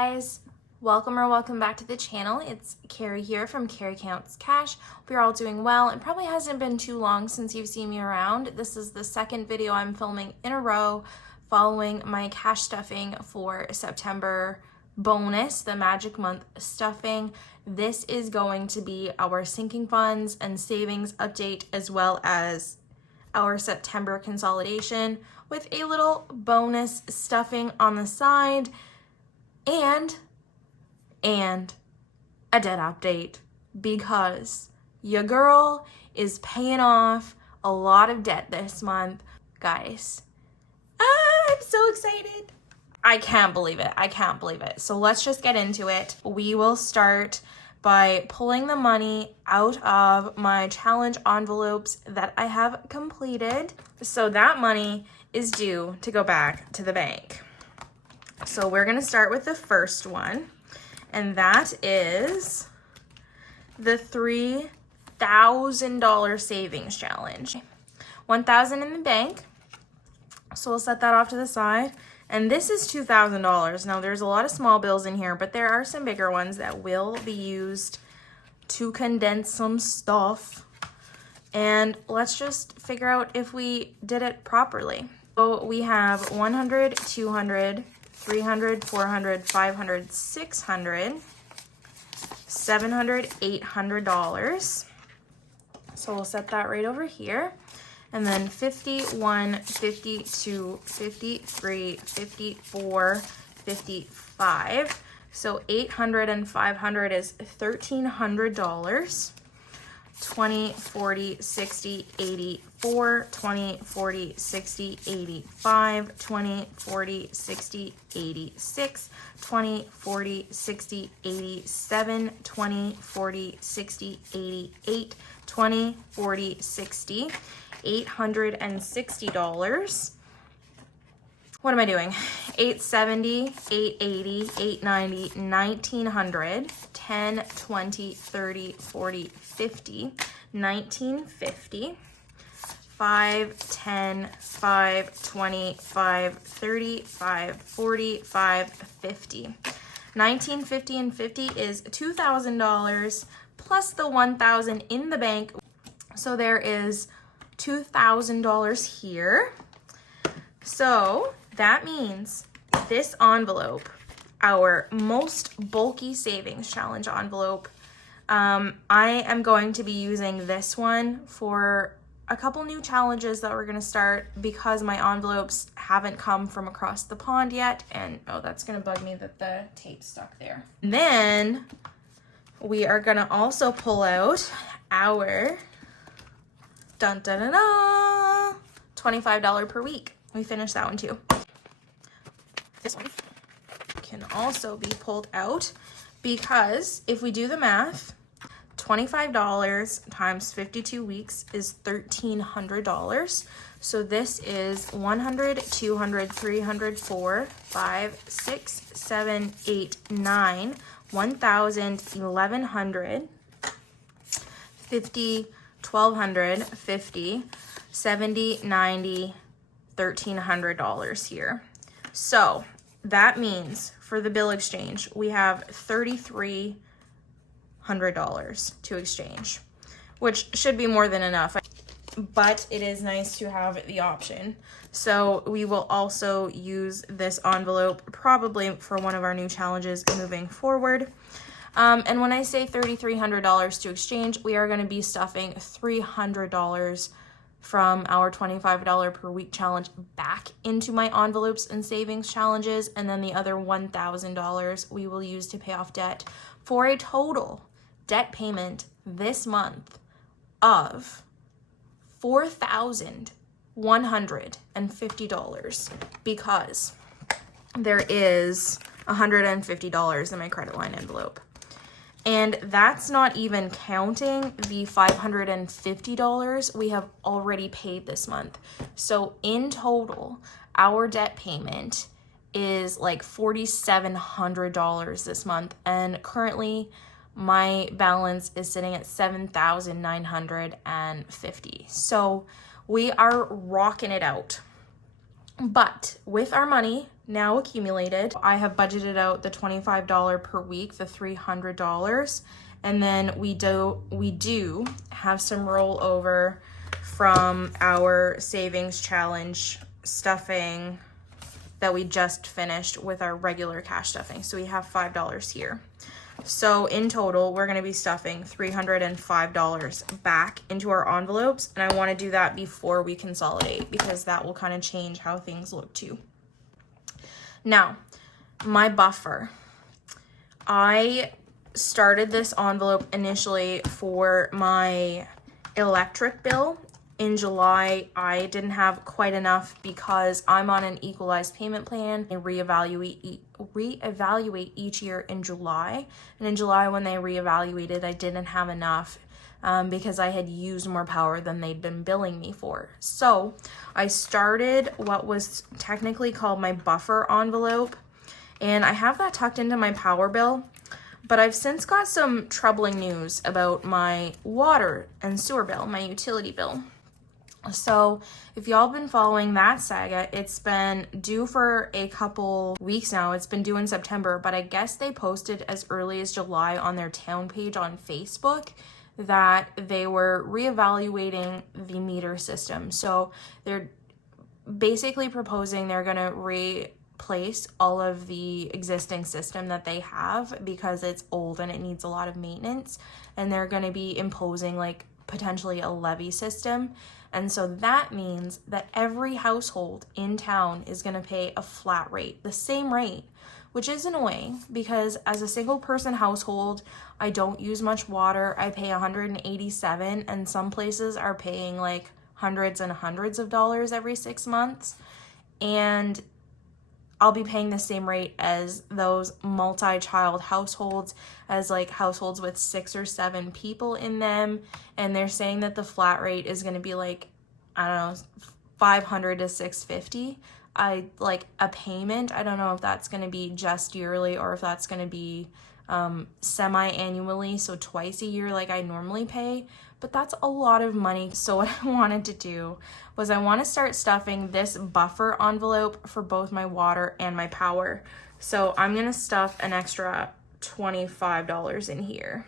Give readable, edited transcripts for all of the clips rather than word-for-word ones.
guys, welcome back to the channel. It's Carrie here from Carrie Counts Cash. Hope you're all doing well. It probably hasn't been too long since you've seen me around. This is the second video I'm filming in a row following my cash stuffing for September bonus, the magic month stuffing. This is going to be our sinking funds and savings update, as well as our September consolidation with a little bonus stuffing on the side and a debt update, because your girl is paying off a lot of debt this month, guys. I'm so excited. I can't believe it. So let's just get into it. We will start by pulling the money out of my challenge envelopes that I have completed. So that money is due to go back to the bank. So we're gonna start with the first one, and that is the $3,000 savings challenge. $1,000 in the bank. So we'll set that off to the side. And this is $2,000. Now there's a lot of small bills in here, but there are some bigger ones that will be used to condense some stuff. And let's just figure out if we did it properly. So we have 100, 200, 300, 400, 500, 600, 700, $800. So we'll set that right over here. And then 51, 52, 53, 54, 55. So 800 and 500 is $1,300. 20, 40, 60, 84, 20, 40, 60, 85, 20, 40, 60, 86, 20, 40, 60, 87, 20, 40, 60, 88, 20, 40, 60, $860. What am I doing? 870, 880, 890, 1900, 10, 20, 30, 40, 50, 1950, 5, 10, 5, 20, 5, 30, 5, 40, 5, 50. 1950 and 50 is $2,000 plus the $1,000 in the bank. So there is $2,000 here. So that means this envelope, our most bulky savings challenge envelope, I am going to be using this one for a couple new challenges that we're going to start, because my envelopes haven't come from across the pond yet. And oh, that's going to bug me that the tape's stuck there. And then we are going to also pull out our $25 per week. We finished that one too. This one can also be pulled out, because if we do the math, $25 times 52 weeks is $1,300. So this is 100, 200, 300, 4, 5, 6, 7, 8, 9, 1,000, 1,100, 50, 1,200, 50, 70, 90, $1,300 here. So that means for the bill exchange, we have $3,300 to exchange, which should be more than enough, but it is nice to have the option. So we will also use this envelope probably for one of our new challenges moving forward. And when I say $3,300 to exchange, we are going to be stuffing $300 from our $25 per week challenge back into my envelopes and savings challenges, and then the other $1,000 we will use to pay off debt, for a total debt payment this month of $4,150, because there is $150 in my credit line envelope. And that's not even counting the $550 we have already paid this month. So in total, our debt payment is like $4,700 this month. And currently my balance is sitting at $7,950. So we are rocking it out. But with our money now accumulated. I have budgeted out the $25 per week, the $300, and then we do have some rollover from our savings challenge stuffing that we just finished with our regular cash stuffing. So we have $5 here. So in total, we're gonna be stuffing $305 back into our envelopes, and I wanna do that before we consolidate because that will kind of change how things look too. Now, my buffer. I started this envelope initially for my electric bill. In July, I didn't have quite enough because I'm on an equalized payment plan. They reevaluate each year in July. And in July, when they reevaluated, I didn't have enough because I had used more power than they'd been billing me for. So I started what was technically called my buffer envelope. And I have that tucked into my power bill. But I've since got some troubling news about my water and sewer bill, my utility bill. So if y'all been following that saga, it's been due for a couple weeks now. It's been due in September, but I guess they posted as early as July on their town page on Facebook that they were reevaluating the meter system. So they're basically proposing they're gonna replace all of the existing system that they have because it's old and it needs a lot of maintenance, and they're gonna be imposing like potentially a levy system. And so that means that every household in town is going to pay a flat rate, the same rate, which is annoying because as a single person household, I don't use much water. I pay $187, and some places are paying like hundreds and hundreds of dollars every 6 months. And I'll be paying the same rate as those multi-child households, as like households with 6 or 7 people in them. And they're saying that the flat rate is going to be like, I don't know, $500 to $650. Like a payment. I don't know if that's going to be just yearly or if that's going to be semi-annually, so twice a year like I normally pay. But that's a lot of money. So what I wanted to do was I want to start stuffing this buffer envelope for both my water and my power. So I'm going to stuff an extra $25 in here.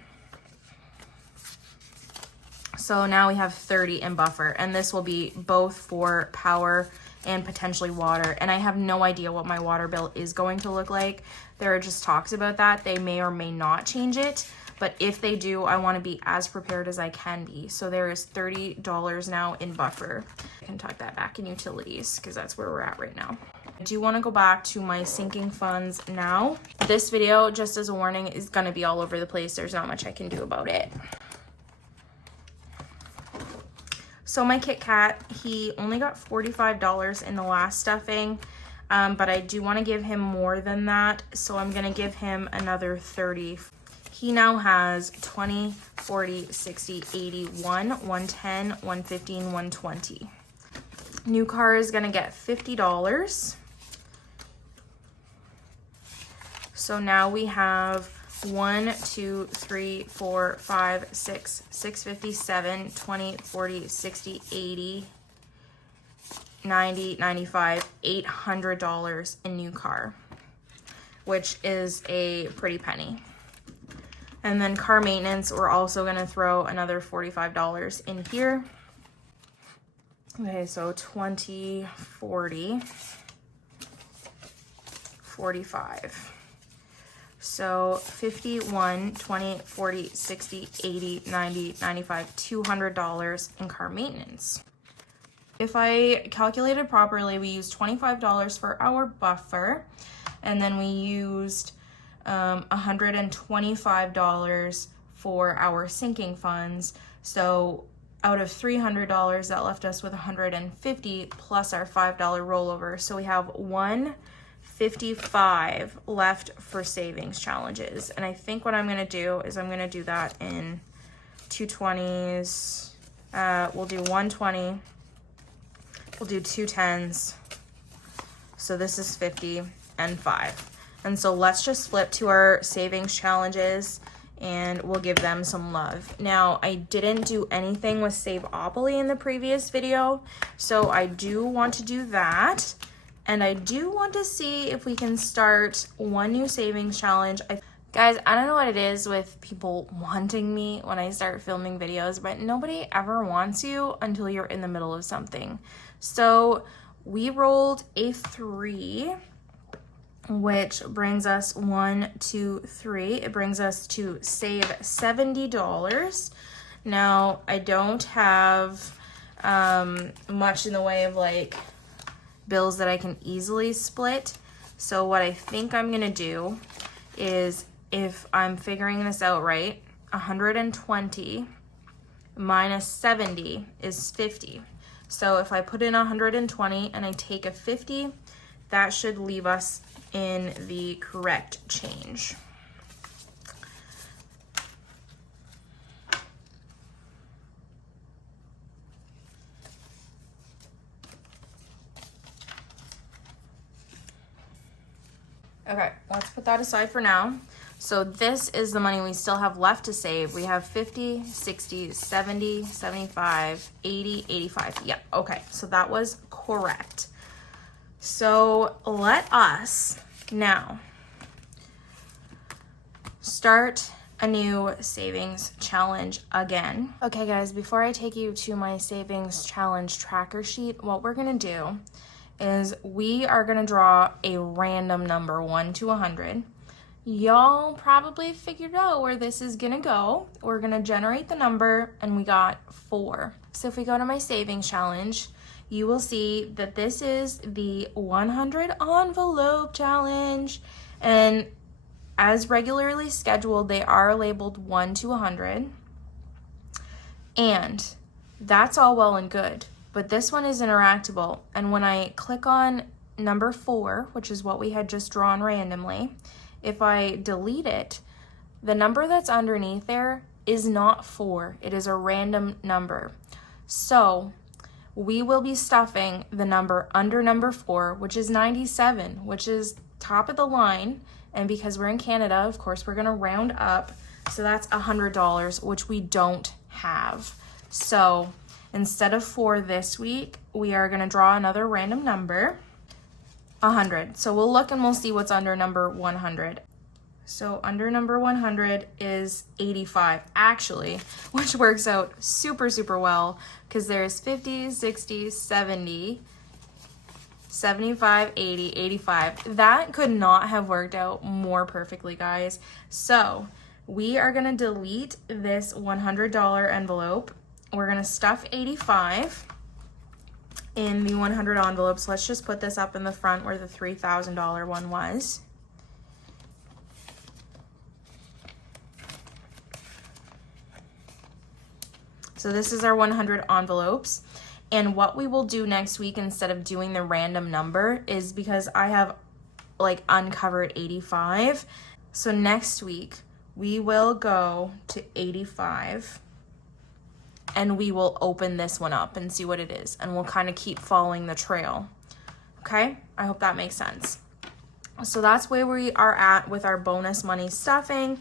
So now we have 30 in buffer, and this will be both for power and potentially water. And I have no idea what my water bill is going to look like. There are just talks about that. They may or may not change it. But if they do, I want to be as prepared as I can be. So there is $30 now in buffer. I can tuck that back in utilities because that's where we're at right now. I do want to go back to my sinking funds now. This video, just as a warning, is going to be all over the place. There's not much I can do about it. So my Kit Kat, he only got $45 in the last stuffing. But I do want to give him more than that. So I'm going to give him another $30. He now has 20, 40, 60, 81, 110, 115, 120. New car is gonna get $50. So now we have 1, 2, 3, 4, 5, 6, 657, 20, 40, 60, 80, 90, 95, $800 in new car, which is a pretty penny. And then car maintenance, we're also gonna throw another $45 in here. Okay, so 20, 40, 45. So 51, 20, 40, 60, 80, 90, 95, $200 in car maintenance. If I calculated properly, we used $25 for our buffer, and then we used $125 for our sinking funds. So out of $300, that left us with $150 plus our $5 rollover. So we have $155 left for savings challenges. And I think what I'm gonna do is I'm gonna do that in 220s. We'll do 120. We'll do 210s. So this is 50 and 5. And so let's just flip to our savings challenges and we'll give them some love. Now, I didn't do anything with Saveopoly in the previous video, so I do want to do that. And I do want to see if we can start one new savings challenge. Guys, I don't know what it is with people wanting me when I start filming videos, but nobody ever wants you until you're in the middle of something. So we rolled a 3, which brings us 1, 2, 3. It brings us to save $70. Now, I don't have much in the way of like bills that I can easily split. So what I think I'm gonna do is, if I'm figuring this out right, 120 minus 70 is 50. So if I put in 120 and I take a 50, that should leave us in the correct change. Okay, let's put that aside for now. So this is the money we still have left to save. We have 50, 60, 70, 75, 80, 85. Yeah, okay, so that was correct. So let us now start a new savings challenge again. Okay guys, before I take you to my savings challenge tracker sheet, what we're gonna do is we are gonna draw a random number, 1 to 100. Y'all probably figured out where this is gonna go. We're gonna generate the number and we got 4. So if we go to my savings challenge, you will see that this is the 100 envelope challenge. And as regularly scheduled, they are labeled 1 to 100. And that's all well and good, but this one is interactable. And when I click on number 4, which is what we had just drawn randomly, if I delete it, the number that's underneath there is not 4. It is a random number. So we will be stuffing the number under number 4, which is 97, which is top of the line. And because we're in Canada, of course, we're gonna round up. So that's $100, which we don't have. So instead of 4 this week, we are gonna draw another random number, 100. So we'll look and we'll see what's under number 100. So under number 100 is 85, actually, which works out super, super well because there's 50, 60, 70, 75, 80, 85. That could not have worked out more perfectly, guys. So we are gonna delete this $100 envelope. We're gonna stuff 85 in the 100 envelopes. Let's just put this up in the front where the $3,000 one was. So this is our 100 envelopes. And what we will do next week, instead of doing the random number, is because I have like uncovered 85. So next week we will go to 85 and we will open this one up and see what it is. And we'll kind of keep following the trail. Okay, I hope that makes sense. So that's where we are at with our bonus money stuffing.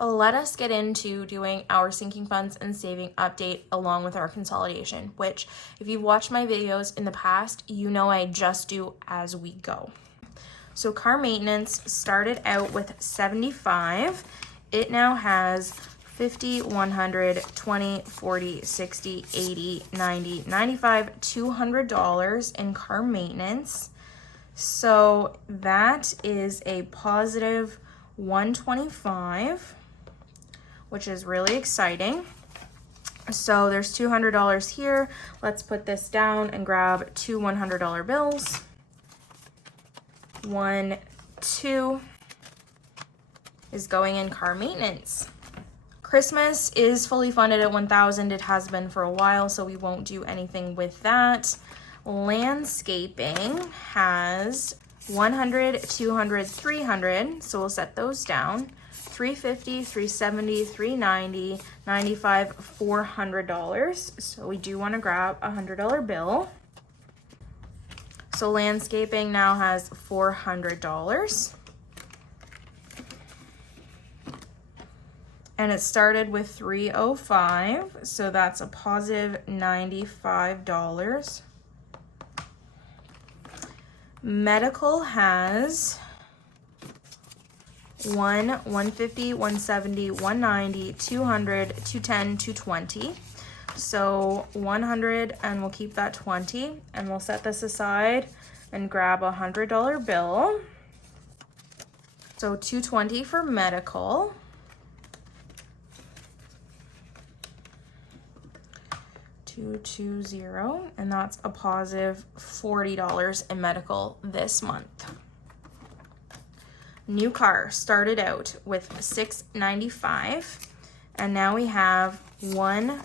Let us get into doing our sinking funds and saving update along with our consolidation, which if you've watched my videos in the past, you know I just do as we go. So car maintenance started out with 75. It now has 50, 100, 20, 40, 60, 80, 90, 95, $200 in car maintenance. So that is a positive 125, which is really exciting. So there's $200 here. Let's put this down and grab 2 $100 bills. 1, 2 is going in car maintenance. Christmas is fully funded at 1,000. It has been for a while, so we won't do anything with that. Landscaping has 100, 200, 300, so we'll set those down. 350, 370, 390, 95, $400. So we do want to grab a $100 bill. So landscaping now has $400. And it started with 305, so that's a positive $95. Medical has 150, 170, 190, 200, 210, 220. So 100, and we'll keep that 20, and we'll set this aside and grab a $100 bill. So 220 for medical. $220, and that's a positive $40 in medical this month. New car started out with $695, and now we have 1,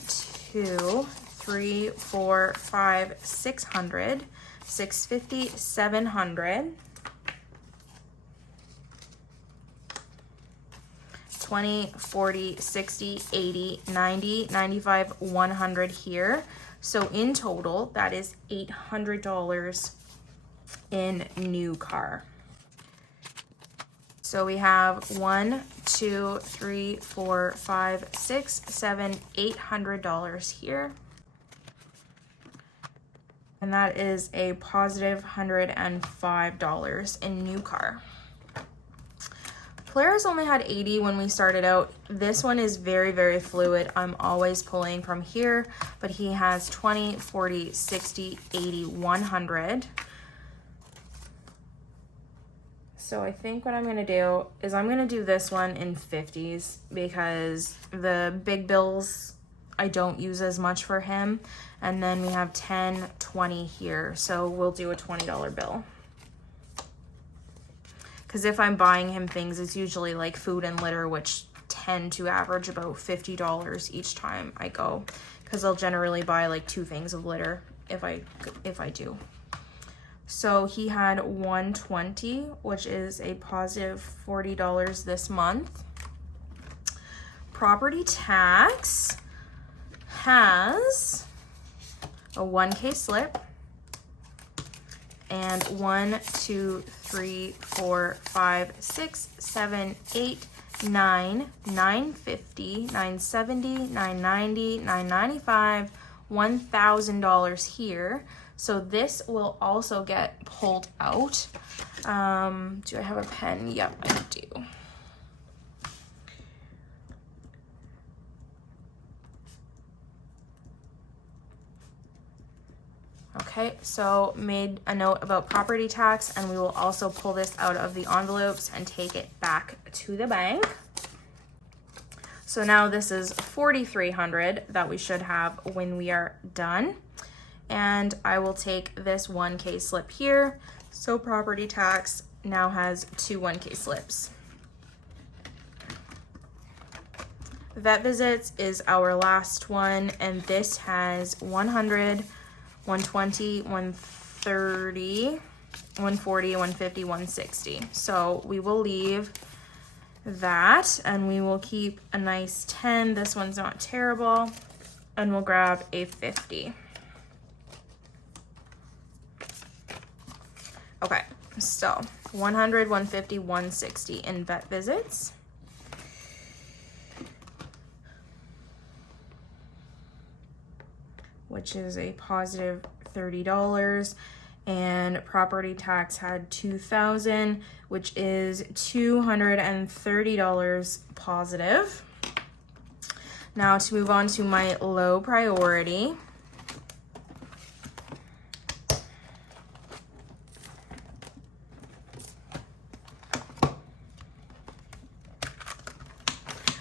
2, 3, 4, 5, 600, 650, 700, 20, 40, 60, 80, 90, 95, 100 here. So in total, that is $800 in new car. So we have 1, 2, 3, 4, 5, 6, 7, $800 here. And that is a positive $105 in new car. Polaris only had 80 when we started out. This one is very, very fluid. I'm always pulling from here, but he has 20, 40, 60, 80, 100. So I think what I'm gonna do is I'm gonna do this one in 50s because the big bills I don't use as much for him. And then we have 10, 20 here. So we'll do a $20 bill. Because if I'm buying him things, it's usually like food and litter, which tend to average about $50 each time I go. Because I'll generally buy like 2 things of litter if I do. So he had 120, which is a positive $40 this month. Property tax has a 1K slip. And 1, 2, 3, 4, 5, 6, 7, 8, 9, 950, 970, 990, 995, $1,000 here. So this will also get pulled out. Do I have a pen? Yep, I do. Okay, so made a note about property tax, and we will also pull this out of the envelopes and take it back to the bank. So now this is $4,300 that we should have when we are done. And I will take this 1K slip here. So property tax now has 2 1K slips. Vet visits is our last one, and this has 100, 120, 130, 140, 150, 160. So we will leave that, and we will keep a nice 10. This one's not terrible, and we'll grab a 50. Okay, so 100, 150, 160 in vet visits. Which is a positive $30, and property tax had $2,000, which is $230 positive. Now to move on to my low priority.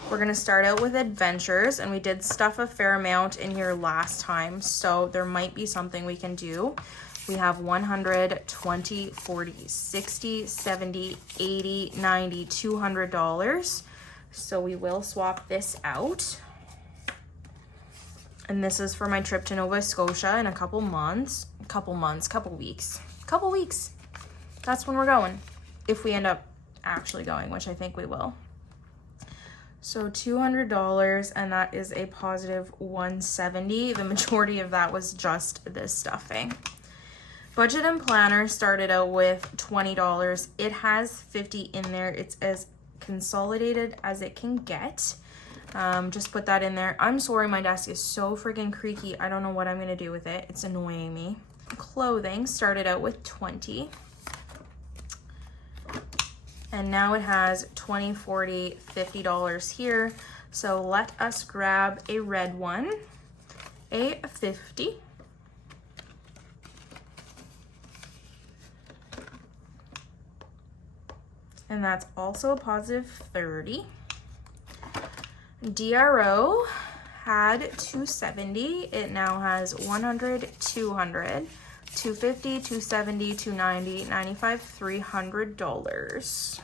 We're gonna start out with adventures, and we did stuff a fair amount in here last time, so there might be something we can do. We have 100, 20, 40, 60, 70, 80, 90, $200. So we will swap this out. And this is for my trip to Nova Scotia in a couple weeks. That's when we're going. If we end up actually going, which I think we will. So $200, and that is a positive 170. The majority of that was just this stuffing. Budget and planner started out with $20. It has 50 in there. It's as consolidated as it can get. Just put that in there. I'm sorry, my desk is so freaking creaky. I don't know what I'm gonna do with it. It's annoying me. Clothing started out with 20. And now it has $20, $40, $50 here. So let us grab a red one, a 50. And that's also a positive 30. DRO had 270. It now has 100, 200, 250, 270, 290, 95, $300.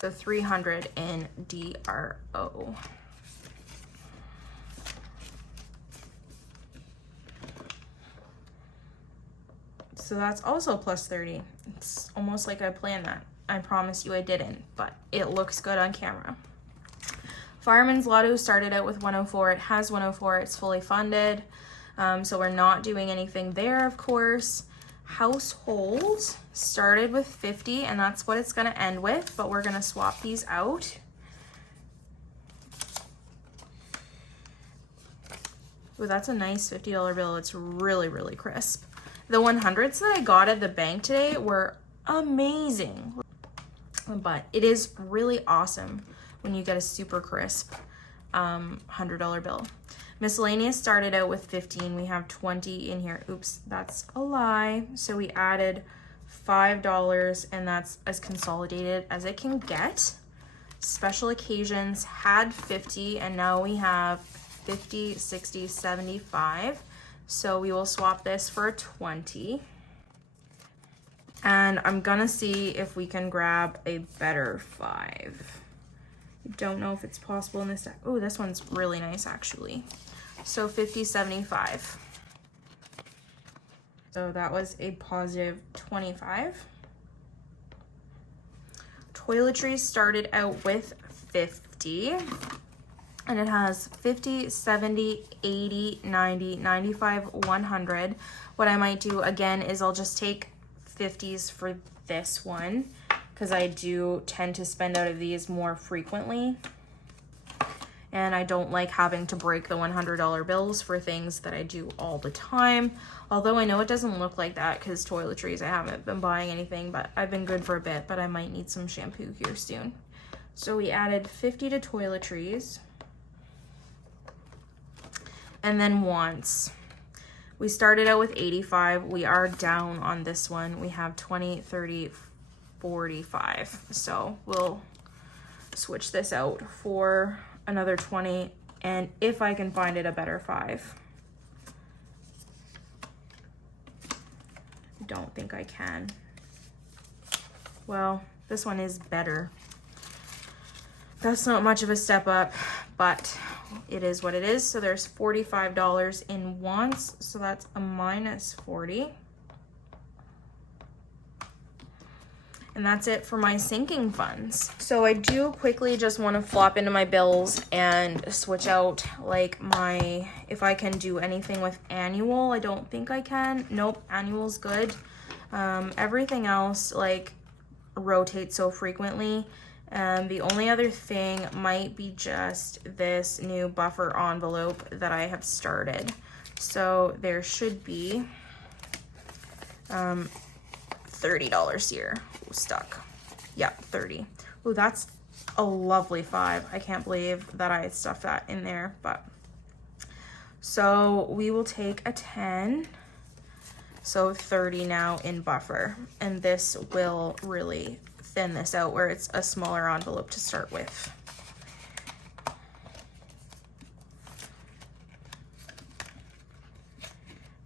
So 300 in DRO. So that's also plus 30. It's almost like I planned that. I promise you I didn't, but it looks good on camera. Fireman's Lotto started out with 104. It has 104. It's fully funded. So we're not doing anything there, of course. Household started with 50, and that's what it's going to end with, but we're going to swap these out. Ooh, that's a nice $50 bill. It's really, really crisp. The 100s that I got at the bank today were amazing, but it is really awesome when you get a super crisp $100 bill. Miscellaneous started out with 15. We have 20 in here. Oops, that's a lie. So we added $5, and that's as consolidated as it can get. Special occasions had 50, and now we have 50, 60, 75. So we will swap this for a 20. And I'm gonna see if we can grab a better 5. I don't know if it's possible in this deck. Oh, this one's really nice actually. So 50, 75. So that was a positive 25. Toiletries started out with 50. And it has 50, 70, 80, 90, 95, 100. What I might do again is I'll just take 50s for this one, because I do tend to spend out of these more frequently. And I don't like having to break the $100 bills for things that I do all the time. Although I know it doesn't look like that because toiletries, I haven't been buying anything, but I've been good for a bit, but I might need some shampoo here soon. So we added 50 to toiletries. And then wants. We started out with 85. We are down on this one. We have 20, 30, 45. So we'll switch this out for another 20. And if I can find it, a better 5. I don't think I can. Well, this one is better. That's not much of a step up, but it is what it is. So there's $45 in wants, so that's a minus 40. And that's it for my sinking funds. So I do quickly just want to flop into my bills and switch out like my, if I can do anything with annual. I don't think I can. Nope, annual's good. Everything else like rotates so frequently. The only other thing might be just this new buffer envelope that I have started. So there should be $30 here. Ooh, stuck. Yeah, 30. Ooh, that's a lovely 5. I can't believe that I stuffed that in there, but so we will take a 10. So 30 now in buffer, and this will really thin this out where it's a smaller envelope to start with.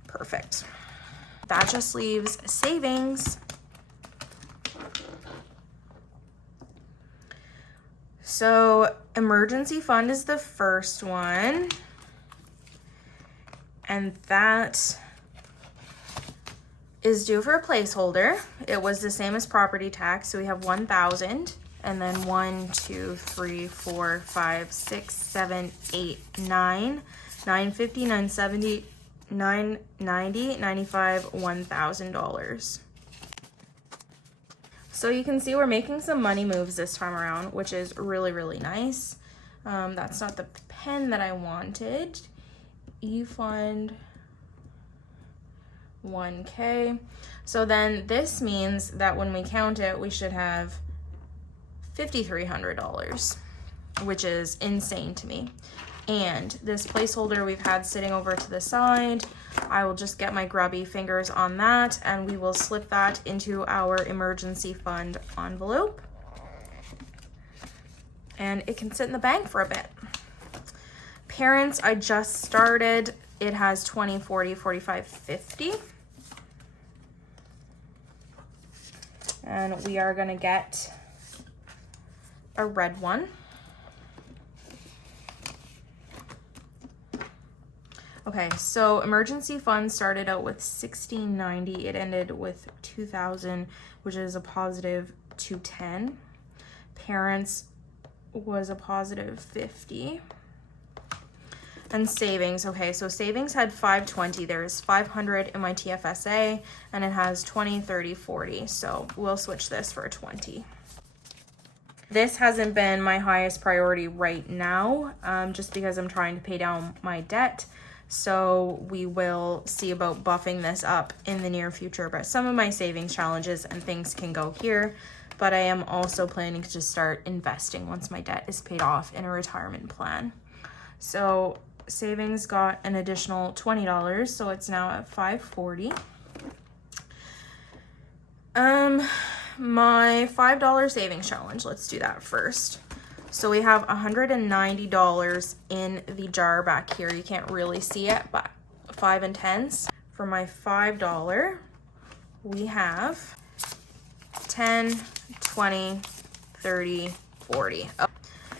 Perfect. That just leaves savings. So emergency fund is the first one, and that is due for a placeholder. It was the same as property tax, so we have 1,000, and then 1, 2, 3, 4, 5, 6, 7, 8, 9, 950, 970, 990, 95, $1,000. So you can see we're making some money moves this time around, which is really, really nice. That's not the pen that I wanted. E-fund 1K. So then this means that when we count it, we should have $5,300, which is insane to me. And this placeholder we've had sitting over to the side, I will just get my grubby fingers on that and we will slip that into our emergency fund envelope. And it can sit in the bank for a bit. Parents, I just started. It has 20, 40, 45, 50. And we are gonna get a red one. Okay, so emergency fund started out with $16.90. It ended with $2,000, which is a positive $210. Parents was a positive $50. And savings, okay, so savings had $520. There's $500 in my TFSA, and it has $20, $30, $40. So we'll switch this for a $20. This hasn't been my highest priority right now, just because I'm trying to pay down my debt. So we will see about buffing this up in the near future. But some of my savings challenges and things can go here. But I am also planning to start investing once my debt is paid off in a retirement plan. So savings got an additional $20, so it's now at $540. My $5 savings challenge, let's do that first. So we have $190 in the jar back here. You can't really see it, but 5 and 10s. For my $5, we have 10, 20, 30, 40. Oh.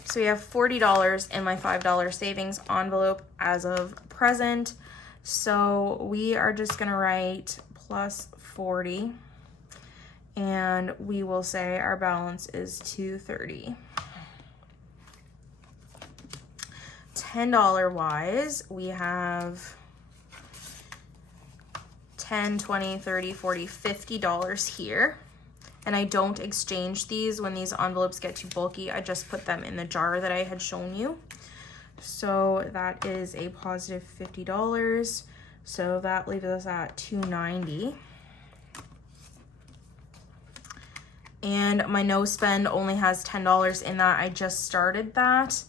So we have $40 in my $5 savings envelope as of present. So we are just gonna write plus 40, and we will say our balance is $230. $10 wise, we have 10, 20, 30, 40, $50 here. And I don't exchange these when these envelopes get too bulky. I just put them in the jar that I had shown you. So that is a positive $50. So that leaves us at $290. And my no spend only has $10 in that. I just started that.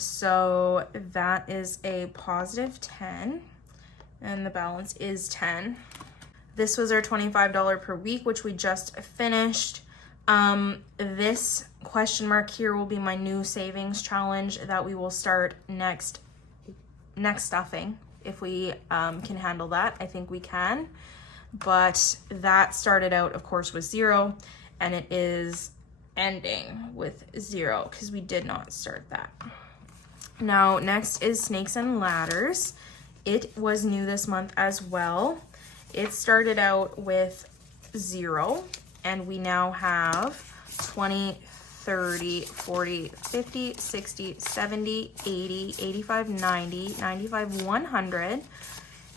So that is a positive 10, and the balance is 10. This was our $25 per week, which we just finished. This question mark here will be my new savings challenge that we will start next stuffing. If we can handle that, I think we can. But that started out, of course, with 0, and it is ending with 0 because we did not start that. Now, next is snakes and ladders. It was new this month as well. It started out with 0, and we now have 20, 30, 40, 50, 60, 70, 80, 85, 90, 95, 100,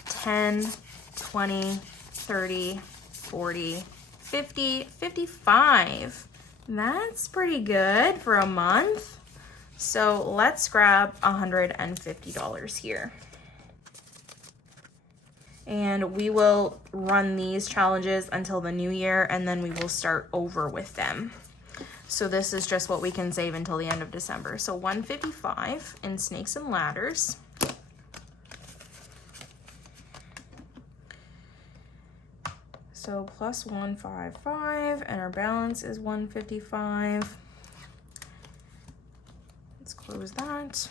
10, 20, 30, 40, 50, 55. That's pretty good for a month. So let's grab $150 here. And we will run these challenges until the new year, and then we will start over with them. So this is just what we can save until the end of December. So $155 in snakes and ladders. So plus 155, and our balance is 155. Let's close that.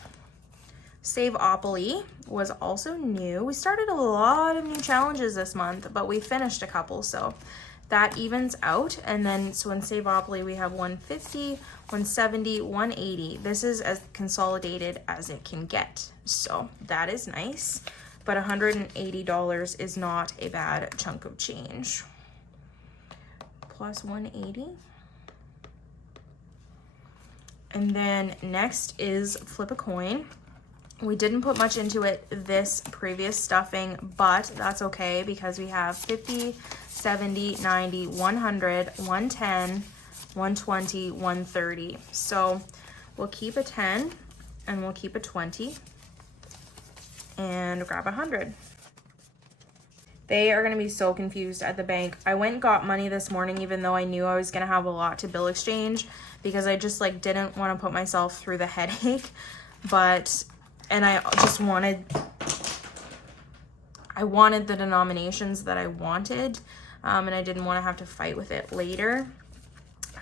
Saveopoly was also new. We started a lot of new challenges this month, but we finished a couple, so that evens out. And then so in Saveopoly we have 150, 170, 180. This is as consolidated as it can get, so that is nice. But $180 is not a bad chunk of change. Plus 180. And then next is flip a coin. We didn't put much into it this previous stuffing, but that's okay because we have 50, 70, 90, 100, 110, 120, 130. So we'll keep a 10 and we'll keep a 20. And grab 100. They are going to be so confused at the bank. I went and got money this morning, even though I knew I was going to have a lot to bill exchange, because I just like didn't want to put myself through the headache. And I just wanted the denominations that I wanted, and I didn't want to have to fight with it later.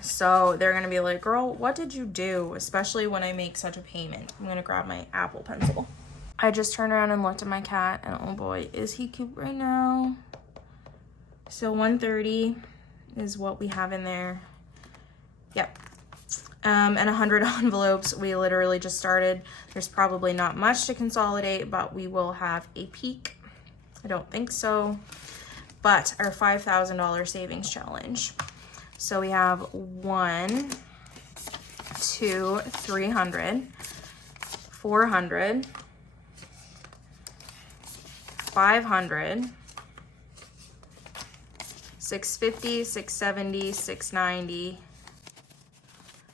So they're going to be like, girl, what did you do? Especially when I make such a payment. I'm going to grab my Apple Pencil. I just turned around and looked at my cat, and oh boy, is he cute right now. So 130 is what we have in there. Yep. And 100 envelopes. We literally just started. There's probably not much to consolidate, but we will have a peek. I don't think so. But our $5,000 savings challenge. So we have 1, 2, 300, 400, 500, 650, 670, 690.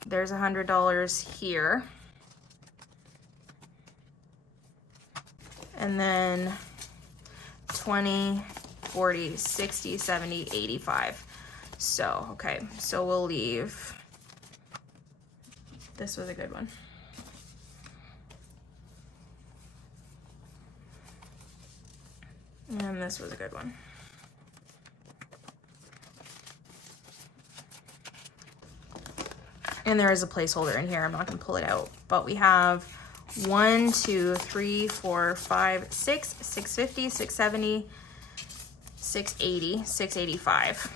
There's $100 here. And then 20, 40, 60, 70, 85. So, okay, so we'll leave. This was a good one. And this was a good one. And there is a placeholder in here. I'm not going to pull it out. But we have 1, 2, 3, 4, 5, 6, 650, 670, 680, 685.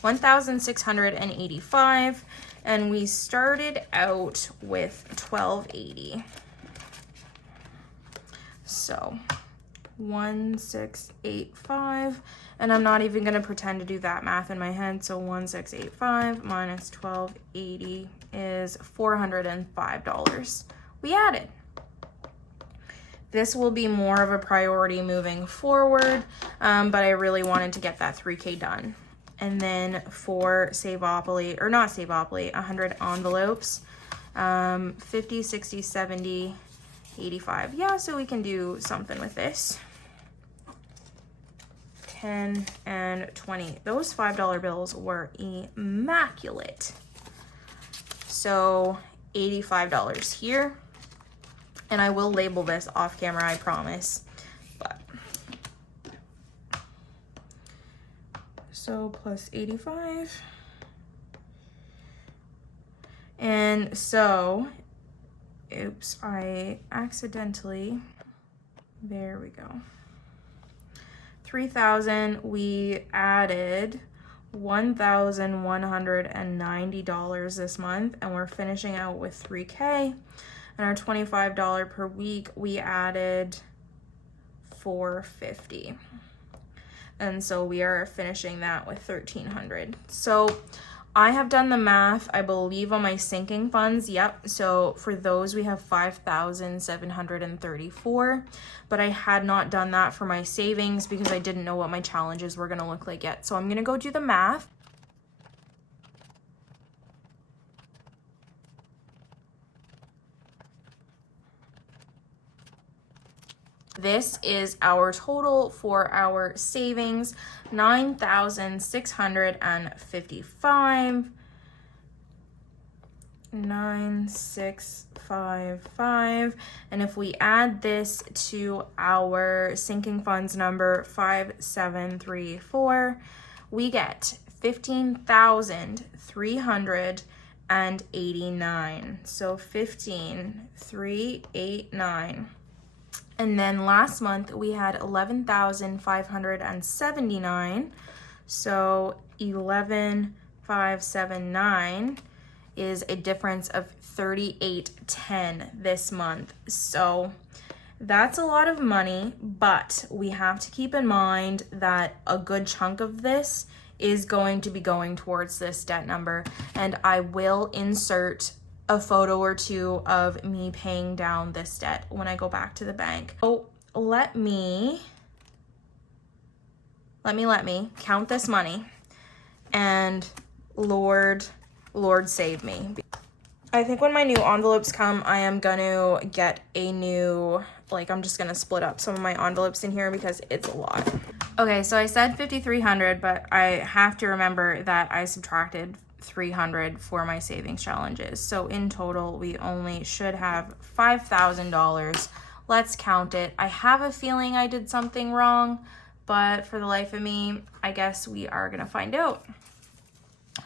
1,685. And we started out with 1,280. So 1,685. And I'm not even going to pretend to do that math in my head. So 1,685 minus 1,280 is $405 we added. This will be more of a priority moving forward, but I really wanted to get that 3K done. And then for Saveopoly, or not Saveopoly, 100 envelopes, 50, 60, 70, 85. Yeah, so we can do something with this. 10 and 20. Those $5 bills were immaculate. So $85 here. And I will label this off camera, I promise. But so plus 85. And so, oops, I accidentally, there we go. 3,000, we added $1,190 this month, and we're finishing out with 3K. And our $25 per week, we added $450. And so we are finishing that with $1,300. So I have done the math, I believe, on my sinking funds. Yep. So for those, we have 5,734, but I had not done that for my savings because I didn't know what my challenges were going to look like yet. So I'm going to go do the math. This is our total for our savings, 9,655. 9,655. And if we add this to our sinking funds number 5,734, we get 15,389. So 15,389. And then last month we had 11,579. So 11,579 is a difference of 38.10 this month. So that's a lot of money, but we have to keep in mind that a good chunk of this is going to be going towards this debt number. And I will insert a photo or two of me paying down this debt when I go back to the bank. So let me count this money, and Lord save me. I think when my new envelopes come, I am gonna get a new like I'm just gonna split up some of my envelopes in here because it's a lot. Okay, so I said 5,300, but I have to remember that I subtracted 300 for my savings challenges. So in total, we only should have $5,000. Let's count it. I have a feeling I did something wrong, but for the life of me, I guess we are gonna find out.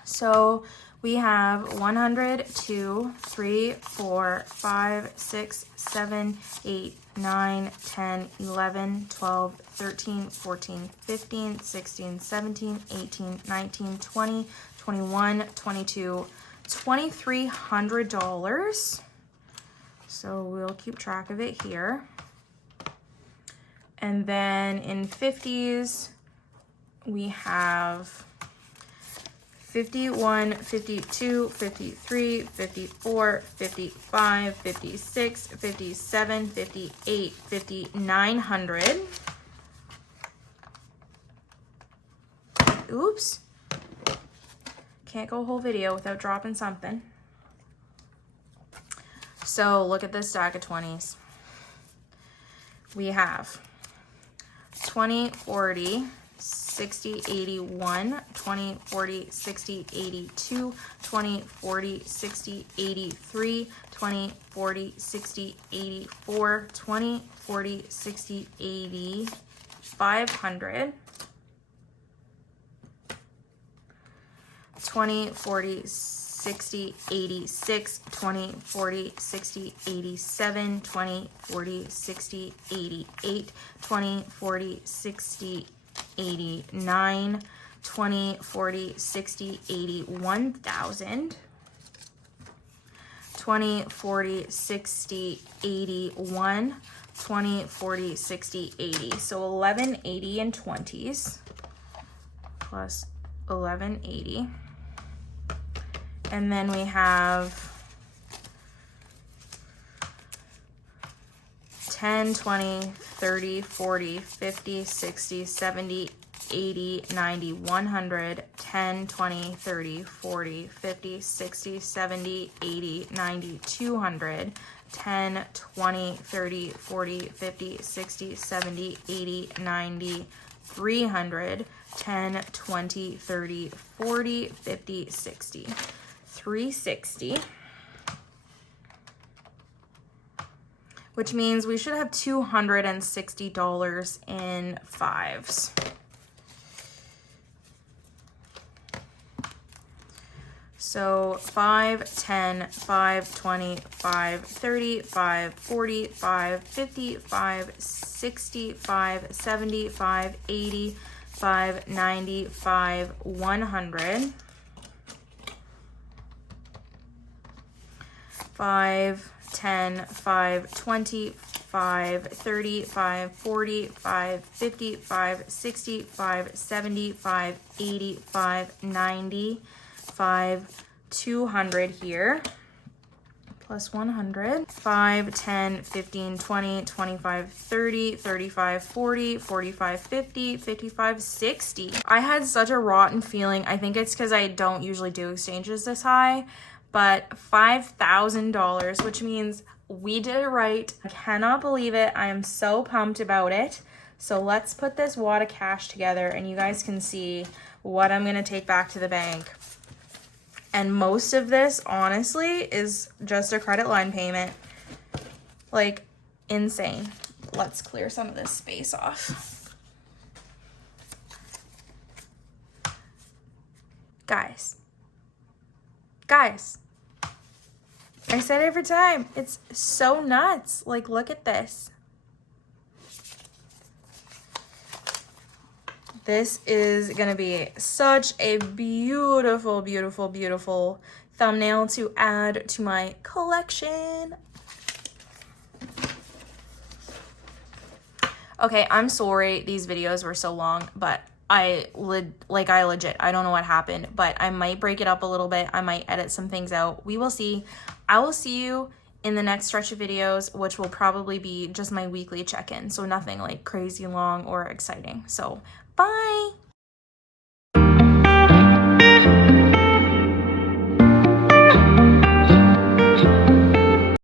So we have 100, 2, 3, 4, 5, 6, 7, 8, 9, 10, 11, 12, 13, 14, 15, 16, 17, 18, 19, 20, 21, 22, $2,300. So we'll keep track of it here. And then in 50s, we have 51, 52, 53, 54, 55, 56, 57, 58, 5,900. Oops. Can't go a whole video without dropping something. So look at this stack of 20s. We have 20, 40, 60, 81, 20, 40, 60, 82, 20, 40, 60, 83, 20, 40, 60, 84, 20, 40, 60, 80, 500, 20, 40, 60, 86, 20, 40, 60, 87, 20, 40, 60, 88, 20, 40, 60, 89, 20, 40, 60, 80, 1,000, 20, 40, 60, 81, 20, 40, 60, 80. So 1180 in 20s plus 1180. And then we have 10, 20, 30, 40, 50, 60, 70, 80, 90, 100, 10, 20, 30, 40, 50, 60, 70, 80, 90, 200, 10, 20, 30, 40, 50, 60, 70, 80, 90, 300, 10, 20, 30, 40, 50, 60. 360, which means we should have $260 in fives. So 5, 10, 5, 20, 5, 30, 5, 40, 5, 50, 5, 60, 5, 70, 5, 80, 5, 90, 5, 100. 5, 10, 5, 20, 5, 30, 5, 40, 5, 50, 5, 60, 5, 70, 5, 80, 5, 90, 5, 200 here, plus 100, 5, 10, 15, 20, 25, 30, 35, 40, 45, 50, 55, 60. I had such a rotten feeling. I think it's because I don't usually do exchanges this high, but $5,000, which means we did it right. I cannot believe it. I am so pumped about it. So let's put this wad of cash together and you guys can see what I'm gonna take back to the bank. And most of this, honestly, is just a credit line payment. Like, insane. Let's clear some of this space off. Guys, I said it every time. It's so nuts. Like, look at this. This is gonna be such a beautiful, beautiful, beautiful thumbnail to add to my collection. Okay, I'm sorry these videos were so long, but I legit, I don't know what happened, but I might break it up a little bit. I might edit some things out. We will see. I will see you in the next stretch of videos, which will probably be just my weekly check-in. So nothing like crazy long or exciting. So bye.